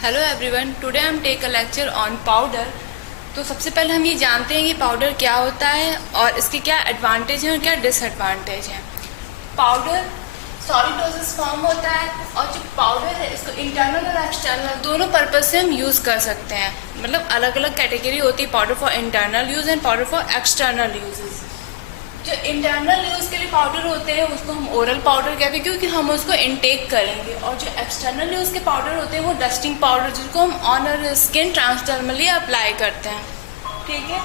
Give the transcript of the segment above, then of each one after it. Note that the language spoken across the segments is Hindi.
हेलो एवरीवन, टुडे हम take a lecture on powder. तो सबसे पहले हम ये जानते हैं कि पाउडर क्या होता है और इसके क्या एडवांटेज हैं और क्या डिसएडवांटेज हैं। पाउडर सॉलिड डोजेस फॉर्म होता है और जो पाउडर है इसको इंटरनल और एक्सटर्नल दोनों पर्पज से हम यूज़ कर सकते हैं। मतलब अलग अलग कैटेगरी होती है powder for internal use and powder for external uses. जो इंटरनल यूज़ के लिए पाउडर होते हैं उसको हम ओरल पाउडर कहते हैं क्योंकि हम उसको इनटेक करेंगे, और जो एक्सटर्नल यूज़ के पाउडर होते हैं वो डस्टिंग पाउडर जिसको हम ऑन आवर स्किन ट्रांसडर्मली अप्लाई करते हैं। ठीक है,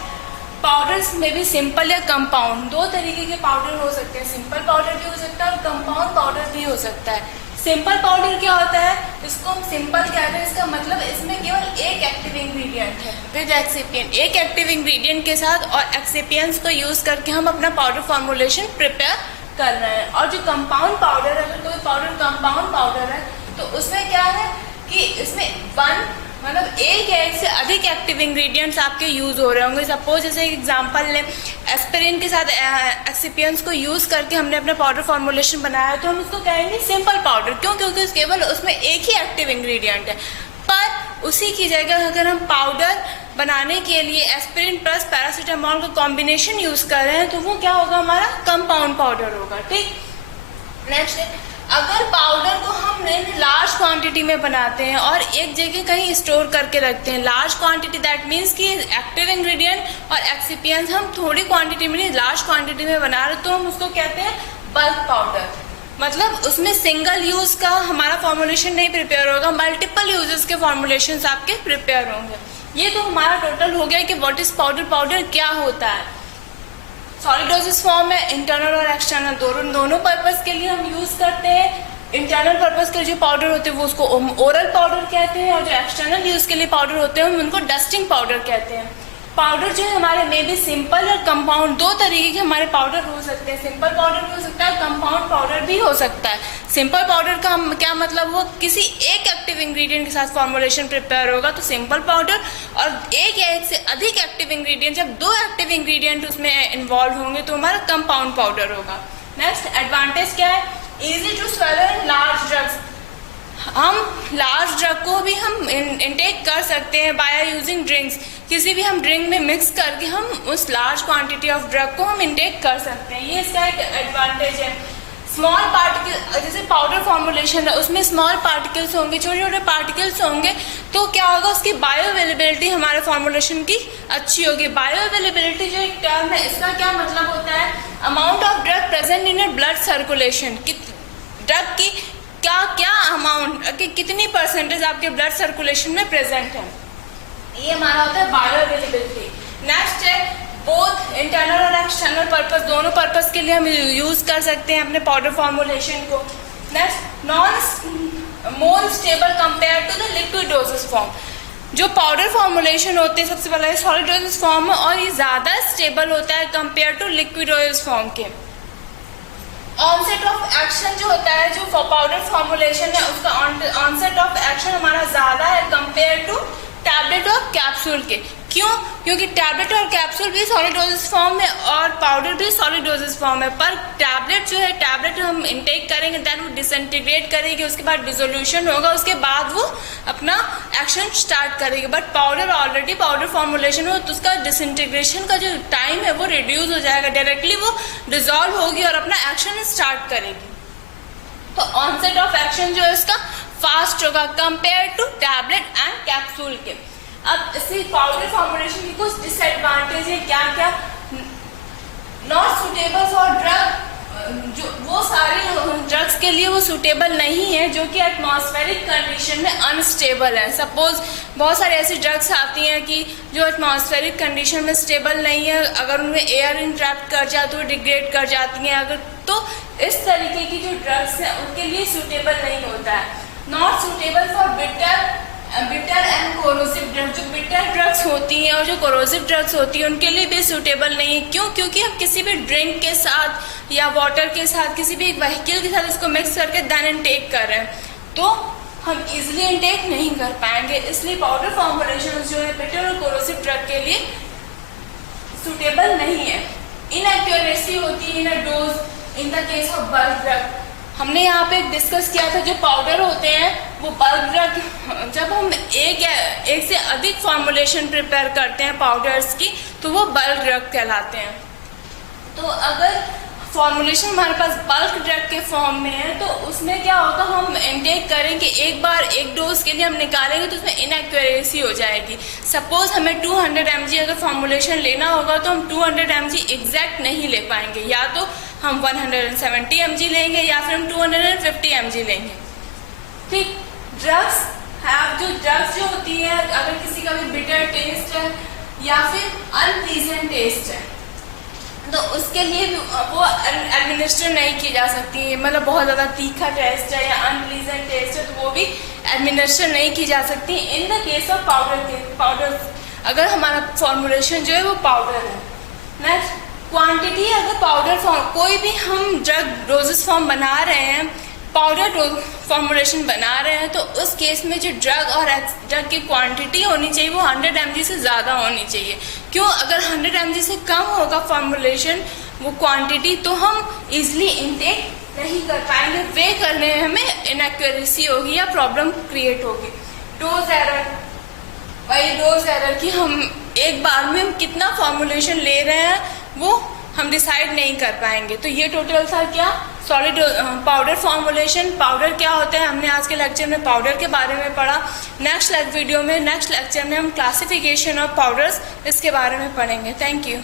पाउडर्स में भी सिंपल या कंपाउंड दो तरीके के पाउडर हो सकते हैं। सिंपल पाउडर भी हो सकता है और कंपाउंड पाउडर भी हो सकता है। सिंपल पाउडर क्या होता है, इसको हम सिंपल कहते हैं, इसका मतलब इसमें केवल एक एक्टिव इंग्रेडिएंट है विद एक्सिपिएंट। एक एक्टिव इंग्रेडिएंट के साथ और एक्सिपिएंट्स को यूज करके हम अपना पाउडर फॉर्मुलेशन प्रिपेयर कर रहे हैं। और जो कंपाउंड पाउडर है, अगर कोई पाउडर कंपाउंड पाउडर है तो उसमें क्या है कि इसमें मतलब एक से अधिक एक्टिव इंग्रेडिएंट्स आपके यूज हो रहे होंगे। सपोज जैसे एग्जांपल लें, एस्पिरिन के साथ एक्सिपिएंट्स को यूज करके हमने अपना पाउडर फॉर्मुलेशन बनाया तो हम उसको कहेंगे सिंपल पाउडर। क्यों? क्योंकि केवल उसमें एक ही एक्टिव इंग्रेडिएंट है। पर उसी की जगह अगर हम पाउडर बनाने के लिए एस्पिरिन प्लस पैरासीटामोल का कॉम्बिनेशन यूज कर रहे हैं तो वो क्या होगा, हमारा कंपाउंड पाउडर होगा। ठीक, नेक्स्ट, अगर पाउडर को हमने लार्ज क्वांटिटी में बनाते हैं और एक जगह कहीं स्टोर करके रखते हैं, लार्ज क्वांटिटी दैट मीन्स कि एक्टिव इंग्रेडिएंट और एक्सिपिएंट्स हम थोड़ी क्वांटिटी में नहीं लार्ज क्वांटिटी में बना रहे तो हम उसको कहते हैं बल्क पाउडर। मतलब उसमें सिंगल यूज का हमारा फॉर्मुलेशन नहीं प्रिपेयर होगा, मल्टीपल यूजेस के फॉर्मुलेशन आपके प्रिपेयर होंगे। ये तो हमारा टोटल हो गया कि व्हाट इज पाउडर, पाउडर क्या होता है। सॉलिड डोजेस फॉर्म है, इंटरनल और एक्सटर्नल दोनों पर्पस के लिए हम यूज करते हैं। इंटरनल पर्पस के जो पाउडर होते हैं वो उसको ओरल पाउडर कहते हैं, और जो एक्सटर्नल यूज के लिए पाउडर होते हैं हम उनको डस्टिंग पाउडर कहते हैं। पाउडर जो है हमारे में भी सिंपल और कंपाउंड दो तरीके के हमारे पाउडर हो सकते हैं। सिंपल पाउडर भी हो सकता है, कंपाउंड पाउडर भी हो सकता है। सिंपल पाउडर का क्या मतलब, वो किसी एक एक्टिव इंग्रेडिएंट के साथ फॉर्मुलेशन प्रिपेयर होगा तो सिंपल पाउडर, और एक या एक से अधिक एक्टिव इंग्रेडिएंट, जब दो एक्टिव इंग्रेडिएंट उसमें इन्वॉल्व होंगे तो हमारा कंपाउंड पाउडर होगा। नेक्स्ट एडवांटेज क्या है, easy to swallow in large drugs. हम लार्ज ड्रग को भी हम इनटेक कर सकते हैं बाय यूजिंग ड्रिंक्स। किसी भी हम ड्रिंक में मिक्स करके हम उस लार्ज क्वांटिटी ऑफ ड्रग को हम इनटेक कर सकते हैं। ये इसका एक एडवांटेज है। स्मॉल पार्टिकल, जैसे पाउडर फॉर्मुलेशन है उसमें स्मॉल पार्टिकल्स होंगे, छोटे छोटे पार्टिकल्स होंगे, तो क्या होगा, उसकी बायो अवेलेबिलिटी हमारे फॉर्मुलेशन की अच्छी होगी। बायो अवेलेबिलिटी जो एक टर्म है, इसका क्या मतलब होता है, amount of drug present in A blood circulation. Drug की क्या अमाउंट, कितनी परसेंटेज आपके ब्लड सर्कुलेशन में प्रेजेंट है, ये हमारा होता है बायो अवेलेबिलिटी। नेक्स्ट है बोथ इंटरनल और एक्सटर्नल पर्पस, दोनों पर्पस के लिए हम यूज कर सकते हैं अपने पाउडर फॉर्मुलेशन को। Next, non more stable compare to the liquid doses form. जो पाउडर फॉर्मुलेशन होते हैं सबसे पहले सॉलिड डोजेस फॉर्म में, और ये ज्यादा स्टेबल होता है compare to liquid doses form के। ऑनसेट ऑफ एक्शन जो होता है, जो पाउडर फॉर्मुलेशन है उसका ऑनसेट ऑफ एक्शन हमारा ज्यादा है कंपेयर टू टैबलेट और कैप्सूल के। क्यों? क्योंकि टैबलेट और कैप्सूल भी सॉलिड डोजेस फॉर्म में और पाउडर भी सॉलिड डोजेस फॉर्म में, पर टैबलेट जो है, टैबलेट हम इनटेक करेंगे देन वो डिसइंटीग्रेट करेगी, उसके बाद डिसोल्यूशन होगा, उसके बाद वो अपना एक्शन स्टार्ट करेगी। But powder already powder formulation हो तो उसका डिसइंटीग्रेशन का जो टाइम है वो रिड्यूस हो जाएगा, डायरेक्टली वो डिसॉल्व होगी और अपना एक्शन स्टार्ट करेगी। तो ऑनसेट ऑफ एक्शन जो है उसका फास्ट होगा compare to tablet and capsule के। अब इसी पाउडर फॉर्मुलेशन की कुछ डिसएडवांटेज है, क्या क्या, नॉट सुटेबल फॉर ड्रग, जो वो सारी ड्रग्स के लिए वो सुटेबल नहीं है जो कि एटमॉस्फेरिक कंडीशन में अनस्टेबल है। सपोज बहुत सारी ऐसी ड्रग्स आती हैं कि जो एटमॉस्फेरिक कंडीशन में स्टेबल नहीं है, अगर उनमें एयर इंट्रैप्ट कर जाए तो डिग्रेड कर जाती हैं, अगर तो इस तरीके की जो ड्रग्स हैं उनके लिए सुटेबल नहीं होता है। Not suitable for bitter and corrosive drugs, जो बिटर ड्रग्स होती हैं और जो कोरोसिव ड्रग्स होती हैं उनके लिए भी सुटेबल नहीं है। क्यों? क्योंकि हम किसी भी ड्रिंक के साथ या वाटर के साथ, किसी भी व्हीकल के साथ इसको मिक्स करके देन इनटेक कर रहे हैं तो हम इजिली इनटेक नहीं कर पाएंगे। इसलिए पाउडर फॉर्मुलेशन जो है बिटर और कोरोसिव ड्रग के लिए सुटेबल नहीं है। इनएक्यूरेसी होती है in a dose in the case of bulk drug. हमने यहाँ पे डिस्कस किया था जो पाउडर होते हैं वो बल्क ड्रग, जब हम एक से अधिक फॉर्मुलेशन प्रिपेयर करते हैं पाउडर्स की तो वो बल्क ड्रग कहलाते हैं। तो अगर फॉर्मुलेशन हमारे पास बल्क ड्रग के फॉर्म में है तो उसमें क्या होगा, हम इनटेक करेंगे एक बार एक डोज के लिए हम निकालेंगे तो उसमें इनएक्यूरेसी हो जाएगी। सपोज हमें 200 mg अगर फॉर्मुलेशन लेना होगा तो हम 200 mg एग्जैक्ट नहीं ले पाएंगे, या तो हम 170 mg लेंगे या फिर हम 250 mg लेंगे। ठीक, ड्रग्स जो होती है, अगर किसी का भी बिटर टेस्ट है या फिर अनप्लीजेंट टेस्ट है तो उसके लिए वो एडमिनिस्टर नहीं की जा सकती, मतलब बहुत ज़्यादा तीखा टेस्ट है या अनप्लीजेंट टेस्ट है तो वो भी एडमिनिस्टर नहीं की जा सकती इन द केस ऑफ पाउडर अगर हमारा फॉर्मुलेशन जो है वो पाउडर है। नेक्स्ट, क्वांटिटी, अगर पाउडर फॉर्म कोई भी हम ड्रग डोजेस फॉर्म बना रहे हैं, पाउडर फॉर्मुलेशन बना रहे हैं तो उस केस में जो ड्रग की क्वांटिटी होनी चाहिए वो 100 mg से ज़्यादा होनी चाहिए। क्यों? अगर 100 mg से कम होगा फॉर्मुलेशन वो क्वांटिटी तो हम इजीली इनटेक नहीं कर पाएंगे, वे करने में हमें इनएक्यूरेसी होगी या प्रॉब्लम क्रिएट होगी। डोज एरर, वही डोज एरर की हम एक बार में हम कितना फॉर्मुलेशन ले रहे हैं वो हम डिसाइड नहीं कर पाएंगे। तो ये टोटल था क्या, सॉलिड पाउडर फॉर्मुलेशन। पाउडर क्या होता है, हमने आज के लेक्चर में पाउडर के बारे में पढ़ा। नेक्स्ट लेक्चर में हम क्लासिफिकेशन ऑफ पाउडर्स इसके बारे में पढ़ेंगे। Thank you.